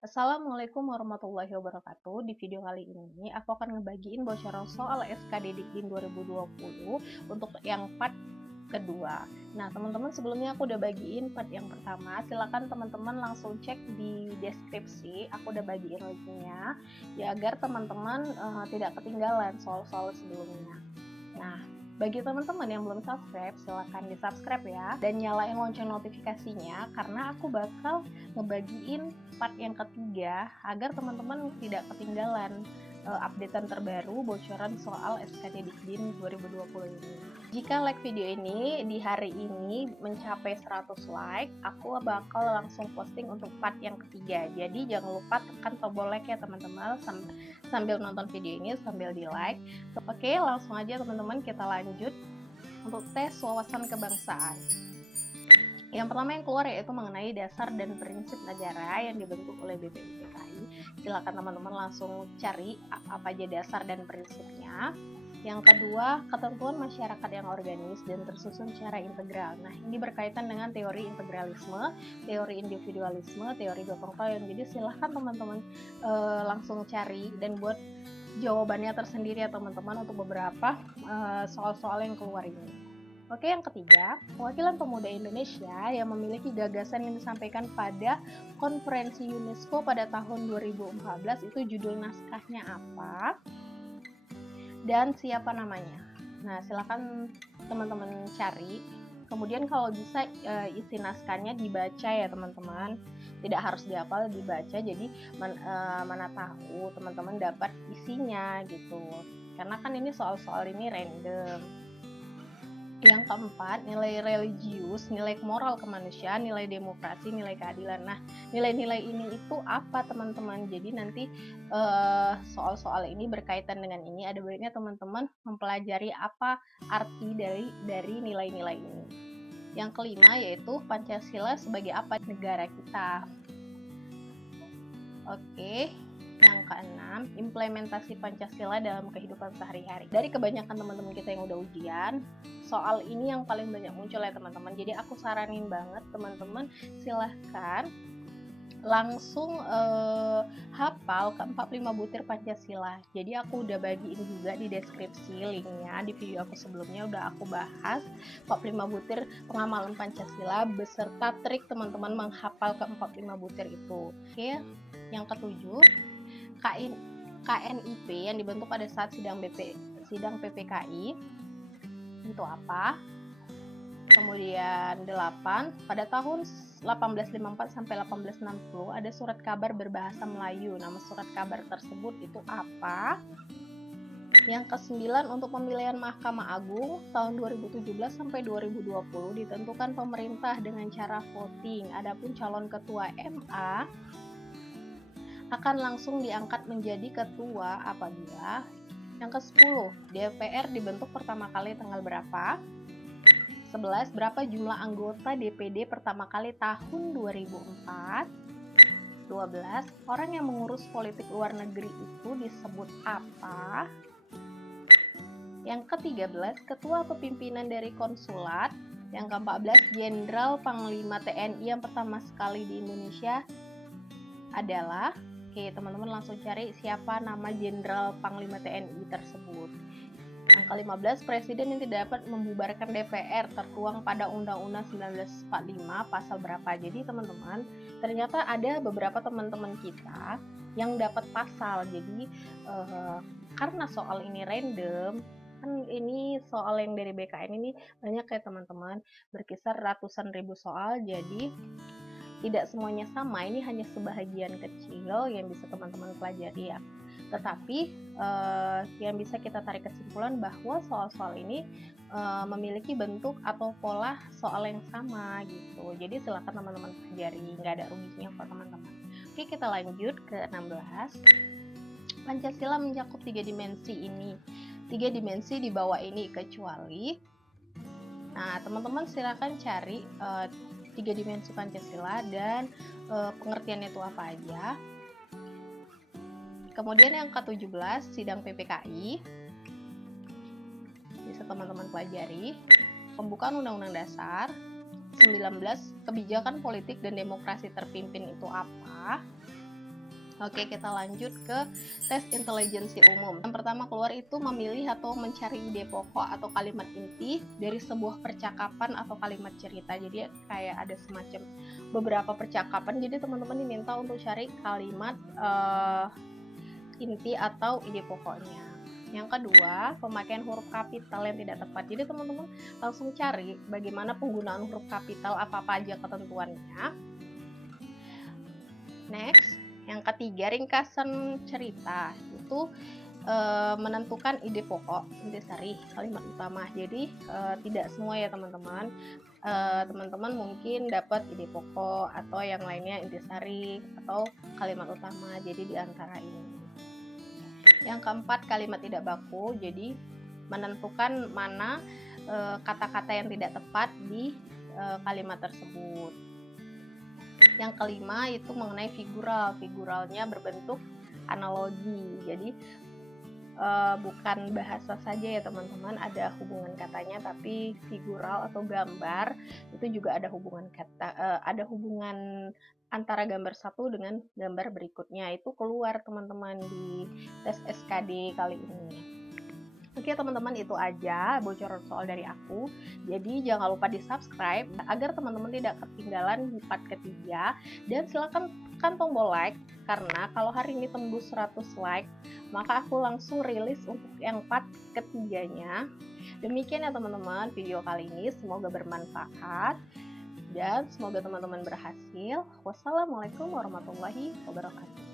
Assalamualaikum warahmatullahi wabarakatuh. Di video kali ini aku akan ngebagiin bocoran soal SKDDIN 2020 untuk yang part kedua. Nah, teman-teman, sebelumnya aku udah bagiin part yang pertama. Silakan teman-teman langsung cek di deskripsi. Aku udah bagiin linknya ya agar teman-teman tidak ketinggalan soal-soal sebelumnya. Nah, bagi teman-teman yang belum subscribe, silahkan di subscribe ya, dan nyalain lonceng notifikasinya karena aku bakal ngebagiin part yang ketiga agar teman-teman tidak ketinggalan updatean terbaru bocoran soal SKDDIN 2020 ini. Jika like video ini di hari ini mencapai 100 like, aku bakal langsung posting untuk part yang ketiga. Jadi jangan lupa tekan tombol like ya teman-teman, sambil nonton video ini sambil di like. Oke, langsung aja teman-teman kita lanjut untuk tes wawasan kebangsaan. Yang pertama yang keluar yaitu mengenai dasar dan prinsip negara yang dibentuk oleh BPUPKI. Silakan teman-teman langsung cari apa aja dasar dan prinsipnya. Yang kedua, ketentuan masyarakat yang organis dan tersusun secara integral. Nah, ini berkaitan dengan teori integralisme, teori individualisme, teori gotong royong. Jadi silahkan teman-teman langsung cari dan buat jawabannya tersendiri ya teman-teman untuk beberapa soal-soal yang keluar ini. Oke, yang ketiga, perwakilan pemuda Indonesia yang memiliki gagasan yang disampaikan pada konferensi UNESCO pada tahun 2014 itu judul naskahnya apa dan siapa namanya. Nah, silakan teman-teman cari. Kemudian kalau bisa isi naskahnya dibaca ya teman-teman. Tidak harus dihafal, dibaca. Jadi mana tahu teman-teman dapat isinya gitu. Karena kan ini soal-soal ini random. Yang keempat, nilai religius, nilai moral kemanusiaan, nilai demokrasi, nilai keadilan. Nah, nilai-nilai ini itu apa teman-teman? Jadi nanti soal-soal ini berkaitan dengan ini. Ada baiknya teman-teman mempelajari apa arti dari nilai-nilai ini. Yang kelima yaitu Pancasila sebagai apa negara kita. Oke. Yang keenam, implementasi Pancasila dalam kehidupan sehari-hari. Dari kebanyakan teman-teman kita yang udah ujian, soal ini yang paling banyak muncul ya teman-teman. Jadi aku saranin banget teman-teman silahkan langsung hafal ke 45 butir Pancasila. Jadi aku udah bagiin juga di deskripsi linknya, di video aku sebelumnya udah aku bahas 45 butir pengamalan Pancasila beserta trik teman-teman menghafal ke 45 butir itu. Oke, yang ketujuh, KNIP yang dibentuk pada saat sidang PPKI itu apa? Kemudian 8, pada tahun 1854 sampai 1860 ada surat kabar berbahasa Melayu. Nama surat kabar tersebut itu apa? Yang ke-9, untuk pemilihan Mahkamah Agung tahun 2017 sampai 2020 ditentukan pemerintah dengan cara voting. Adapun calon ketua MA akan langsung diangkat menjadi ketua apabila. Yang ke-10, DPR dibentuk pertama kali tanggal berapa? 11, berapa jumlah anggota DPD pertama kali tahun 2004? 12, orang yang mengurus politik luar negeri itu disebut apa? Yang ke-13, ketua atau pimpinan dari konsulat. Yang ke-14, Jenderal Panglima TNI yang pertama sekali di Indonesia adalah. Oke, teman-teman langsung cari siapa nama Jenderal Panglima TNI tersebut. Yang ke-15, presiden yang tidak dapat membubarkan DPR tertuang pada Undang-Undang 1945 pasal berapa. Jadi teman-teman, ternyata ada beberapa teman-teman kita yang dapat pasal. Jadi karena soal ini random, kan ini soal yang dari BKN ini banyak ya teman-teman, berkisar ratusan ribu soal, jadi tidak semuanya sama, ini hanya sebahagian kecil yang bisa teman-teman pelajari ya. Tetapi yang bisa kita tarik kesimpulan bahwa soal-soal ini memiliki bentuk atau pola soal yang sama gitu. Jadi silakan teman-teman pelajari, nggak ada ruginya kok teman-teman. Oke, kita lanjut ke 16. Pancasila mencakup 3 dimensi ini. 3 dimensi di bawah ini kecuali. Nah, teman-teman silakan cari 3 dimensi Pancasila dan pengertiannya itu apa aja. Kemudian yang ke-17, sidang PPKI. Bisa teman-teman pelajari. Pembukaan Undang-Undang Dasar. 19, kebijakan politik dan demokrasi terpimpin itu apa. Oke, kita lanjut ke tes intelijensi umum. Yang pertama keluar itu memilih atau mencari ide pokok atau kalimat inti dari sebuah percakapan atau kalimat cerita. Jadi kayak ada semacam beberapa percakapan. Jadi teman-teman diminta untuk cari kalimat inti atau ide pokoknya. Yang kedua, pemakaian huruf kapital yang tidak tepat. Jadi teman-teman langsung cari bagaimana penggunaan huruf kapital, apa-apa aja ketentuannya. Next, yang ketiga, ringkasan cerita itu menentukan ide pokok, intisari, kalimat utama. Jadi tidak semua ya teman-teman. Teman-teman mungkin dapat ide pokok atau yang lainnya intisari atau kalimat utama. Jadi di antara ini. Yang keempat, kalimat tidak baku. Jadi menentukan mana kata-kata yang tidak tepat di kalimat tersebut. Yang kelima itu mengenai figural. Figuralnya berbentuk analogi. Jadi bukan bahasa saja ya teman-teman, ada hubungan katanya, tapi figural atau gambar itu juga ada hubungan kata, ada hubungan antara gambar satu dengan gambar berikutnya. Itu keluar teman-teman di tes SKD kali ini. Oke teman-teman, itu aja bocoran soal dari aku. Jadi jangan lupa di subscribe agar teman-teman tidak ketinggalan di part ketiga. Dan silahkan tekan tombol like, karena kalau hari ini tembus 100 like, maka aku langsung rilis untuk yang part ketiganya. Demikian ya teman-teman video kali ini, semoga bermanfaat dan semoga teman-teman berhasil. Wassalamualaikum warahmatullahi wabarakatuh.